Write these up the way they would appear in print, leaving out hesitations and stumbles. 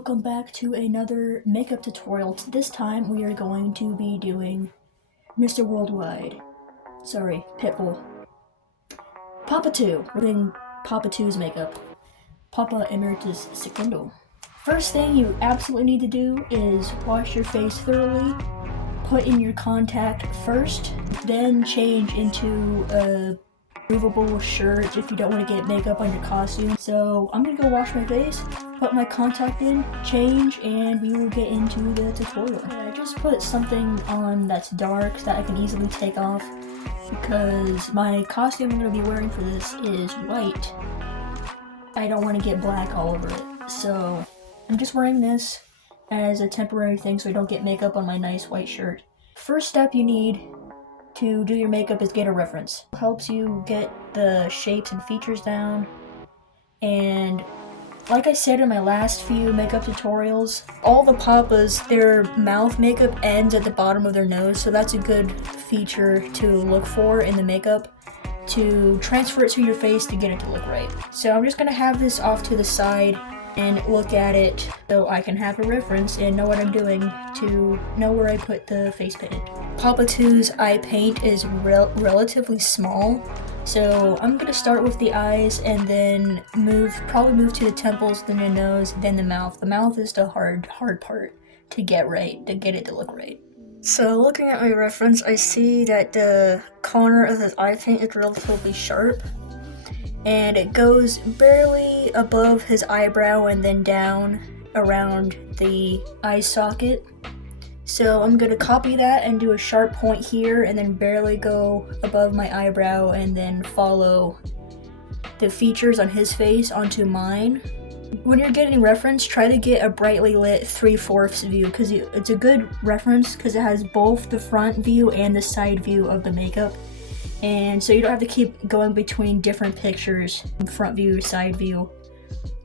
welcome back to another makeup tutorial. This time we are going to be doing Mr. Worldwide. Sorry, Pitbull. Papa 2. We're doing Papa 2's makeup. Papa Emeritus Secondal. First thing you absolutely need to do is wash your face thoroughly, put in your contact first, then change into a removable shirt if you don't want to get makeup on your costume. So I'm gonna go wash my face, put my contact in, change, and we will get into the tutorial. I just put something on that's dark that I can easily take off because my costume I'm gonna be wearing for this is white. I don't want to get black all over it, so I'm just wearing this as a temporary thing so I don't get makeup on my nice white shirt. First step you need to do your makeup is get a reference. It helps you get the shapes and features down, and like I said in my last few makeup tutorials, all the Papas, their mouth makeup ends at the bottom of their nose, so that's a good feature to look for in the makeup to transfer it to your face to get it to look right. So I'm just gonna have this off to the side and look at it so I can have a reference and know what I'm doing to know where I put the face paint. Papa 2's eye paint is relatively small, so I'm gonna start with the eyes and then probably move to the temples, then the nose, then the mouth. The mouth is the hard part to get right, to get it to look right. So looking at my reference, I see that the corner of his eye paint is relatively sharp, and it goes barely above his eyebrow and then down around the eye socket. So I'm gonna copy that and do a sharp point here and then barely go above my eyebrow and then follow the features on his face onto mine. When you're getting reference, try to get a brightly lit 3/4 view because it's a good reference because it has both the front view and the side view of the makeup. And so you don't have to keep going between different pictures, front view, side view.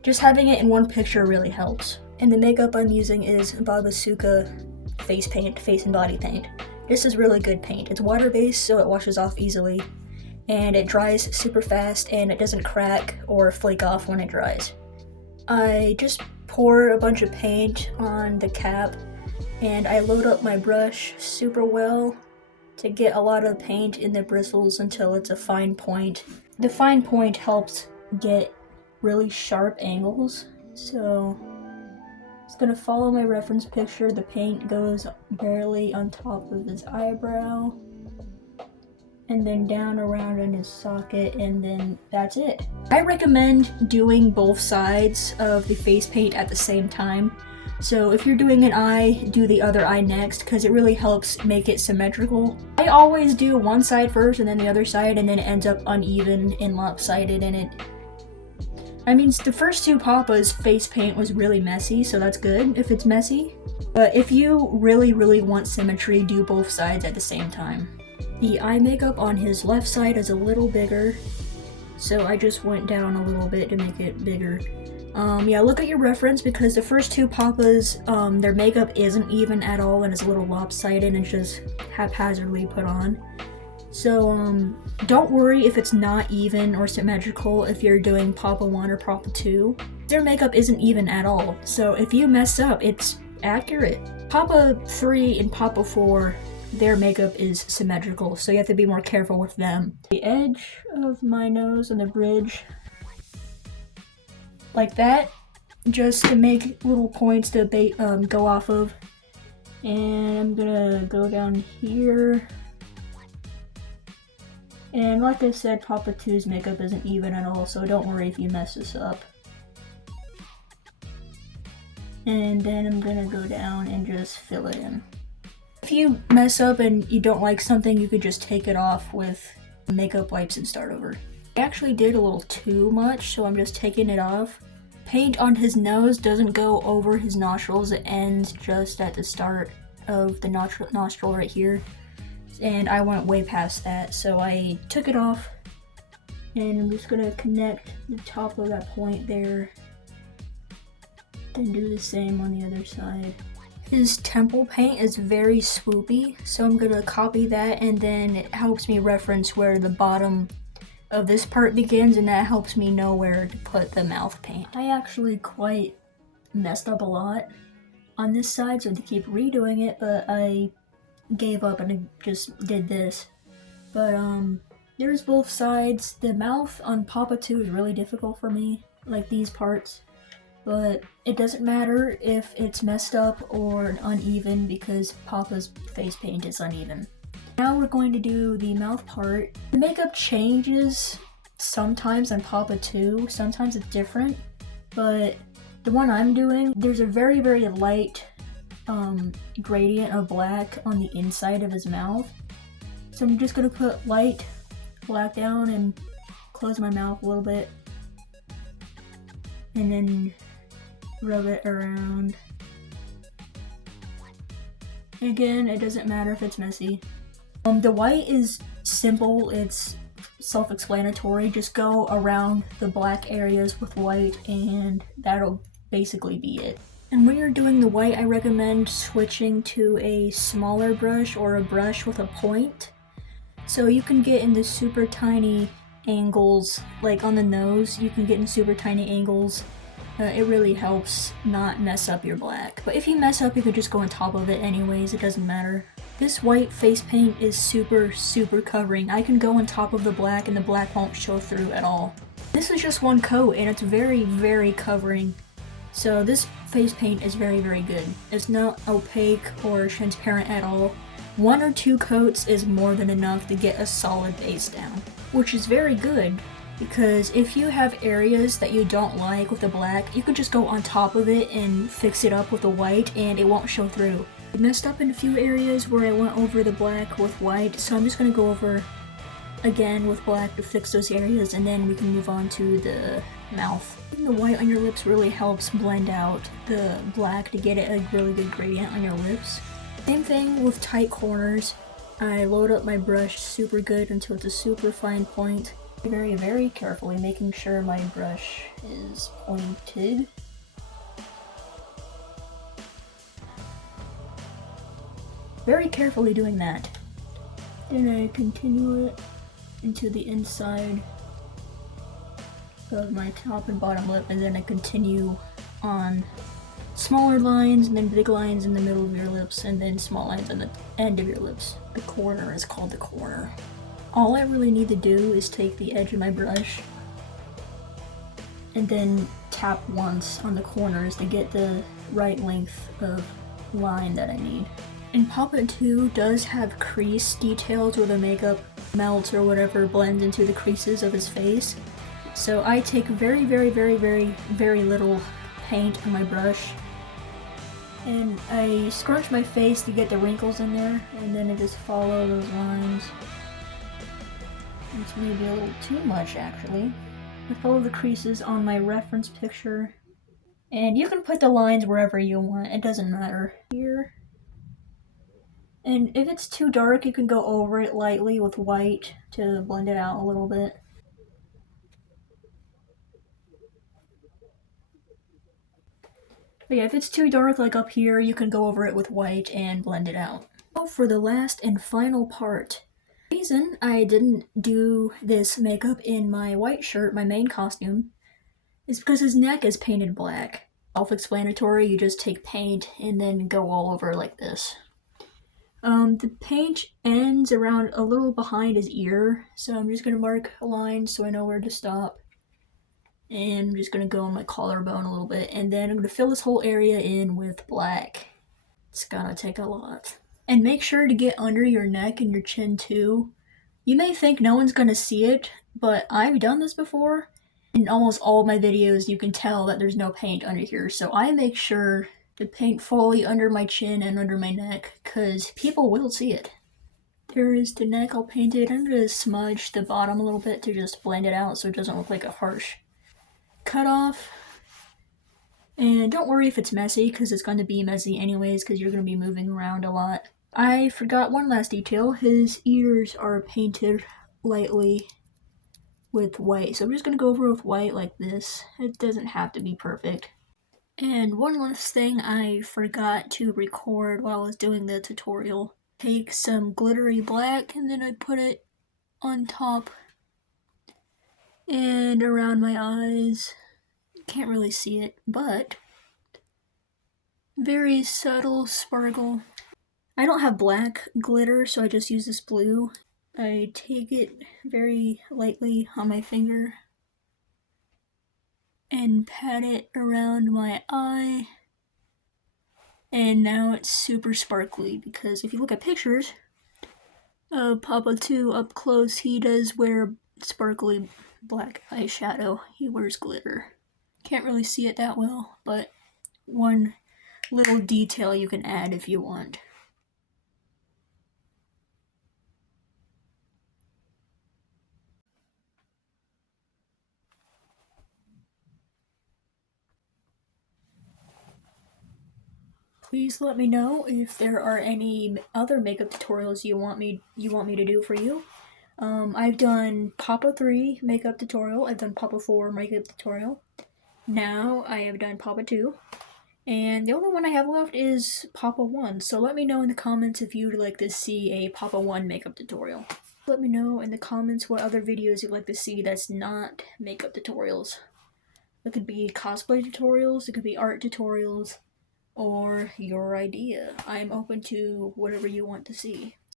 Just having it in one picture really helps. And the makeup I'm using is Babasuka face paint, face and body paint. This is really good paint. It's water-based, so it washes off easily, and it dries super fast, and it doesn't crack or flake off when it dries. I just pour a bunch of paint on the cap, and I load up my brush super well to get a lot of paint in the bristles until it's a fine point. The fine point helps get really sharp angles, so it's gonna follow my reference picture. The paint goes barely on top of his eyebrow, and then down around in his socket, and then that's it. I recommend doing both sides of the face paint at the same time. So if you're doing an eye, do the other eye next because it really helps make it symmetrical. I always do one side first and then the other side, and then it ends up uneven and lopsided, and the first two Papas face paint was really messy, so that's good if it's messy. But if you really want symmetry, do both sides at the same time. The eye makeup on his left side is a little bigger, so I just went down a little bit to make it bigger. Yeah, look at your reference because the first two Papas, their makeup isn't even at all and it's a little lopsided and it's just haphazardly put on. So don't worry if it's not even or symmetrical if you're doing Papa 1 or Papa 2. Their makeup isn't even at all, so if you mess up, it's accurate. Papa 3 and Papa 4, their makeup is symmetrical, so you have to be more careful with them. The edge of my nose and the bridge, like that, just to make little points to go off of. And I'm gonna go down here. And like I said, Papa 2's makeup isn't even at all, so don't worry if you mess this up. And then I'm gonna go down and just fill it in. If you mess up and you don't like something, you could just take it off with makeup wipes and start over. I actually did a little too much, so I'm just taking it off. Paint on his nose doesn't go over his nostrils, it ends just at the start of the nostril right here. And I went way past that, so I took it off, and I'm just gonna connect the top of that point there, then do the same on the other side. His temple paint is very swoopy, so I'm gonna copy that, and then it helps me reference where the bottom of this part begins, and that helps me know where to put the mouth paint. I actually quite messed up a lot on this side, so I had to keep redoing it, but I gave up and I just did this. But there's both sides. The mouth on Papa 2 is really difficult for me, like these parts. But it doesn't matter if it's messed up or uneven because Papa's face paint is uneven. Now we're going to do the mouth part. The makeup changes sometimes on Papa 2, sometimes it's different, but the one I'm doing, there's a very, very light gradient of black on the inside of his mouth. So I'm just gonna put light black down and close my mouth a little bit. And then rub it around. Again, it doesn't matter if it's messy. The white is simple, it's self-explanatory. Just go around the black areas with white and that'll basically be it. And when you're doing the white, I recommend switching to a smaller brush or a brush with a point. So you can get in the super tiny angles, like on the nose, you can get in super tiny angles. It really helps not mess up your black. But if you mess up, you could just go on top of it anyways, it doesn't matter. This white face paint is super, super covering. I can go on top of the black and the black won't show through at all. This is just one coat and it's very, very covering. So this face paint is very, very good. It's not opaque or transparent at all. 1 or 2 coats is more than enough to get a solid base down, which is very good. Because if you have areas that you don't like with the black, you can just go on top of it and fix it up with the white and it won't show through. I messed up in a few areas where I went over the black with white, so I'm just going to go over again with black to fix those areas and then we can move on to the mouth. The white on your lips really helps blend out the black to get it a really good gradient on your lips. Same thing with tight corners. I load up my brush super good until it's a super fine point. Very, very carefully making sure my brush is pointed. Very carefully doing that. Then I continue it into the inside of my top and bottom lip, and then I continue on smaller lines and then big lines in the middle of your lips and then small lines on the end of your lips. The corner is called the corner. All I really need to do is take the edge of my brush and then tap once on the corners to get the right length of line that I need. And Papa 2 does have crease details where the makeup melts or whatever blends into the creases of his face. So I take very, very, very, very, very little paint on my brush and I scrunch my face to get the wrinkles in there, and then I just follow those lines. It's maybe a little too much actually. I follow the creases on my reference picture, and you can put the lines wherever you want, it doesn't matter. Here. And if it's too dark, you can go over it lightly with white to blend it out a little bit. But yeah, if it's too dark like up here, you can go over it with white and blend it out. Now for the last and final part. The reason I didn't do this makeup in my white shirt, my main costume, is because his neck is painted black. Self-explanatory, you just take paint and then go all over like this. The paint ends around a little behind his ear, so I'm just going to mark a line so I know where to stop. And I'm just going to go on my collarbone a little bit, and then I'm going to fill this whole area in with black. It's gonna take a lot. And make sure to get under your neck and your chin too. You may think no one's gonna see it, but I've done this before. In almost all of my videos, you can tell that there's no paint under here, so I make sure to paint fully under my chin and under my neck, because people will see it. There is the neck all painted. I'm gonna smudge the bottom a little bit to just blend it out so it doesn't look like a harsh cut off. And don't worry if it's messy, because it's going to be messy anyways, because you're going to be moving around a lot. I forgot one last detail. His ears are painted lightly with white, so I'm just going to go over with white like this. It doesn't have to be perfect. And one last thing I forgot to record while I was doing the tutorial. Take some glittery black and then I put it on top and around my eyes. Can't really see it, but very subtle sparkle. I don't have black glitter, so I just use this blue. I take it very lightly on my finger and pat it around my eye. And now it's super sparkly, because if you look at pictures of Papa 2 up close, he does wear sparkly black eyeshadow. He wears glitter. Can't really see it that well, but one little detail you can add if you want. Please let me know if there are any other makeup tutorials you want me to do for you. I've done Papa 3 makeup tutorial, I've done Papa 4 makeup tutorial. Now I have done Papa 2. And the only one I have left is Papa 1, so let me know in the comments if you'd like to see a Papa 1 makeup tutorial. Let me know in the comments what other videos you'd like to see that's not makeup tutorials. It could be cosplay tutorials, it could be art tutorials, or your idea. I'm open to whatever you want to see.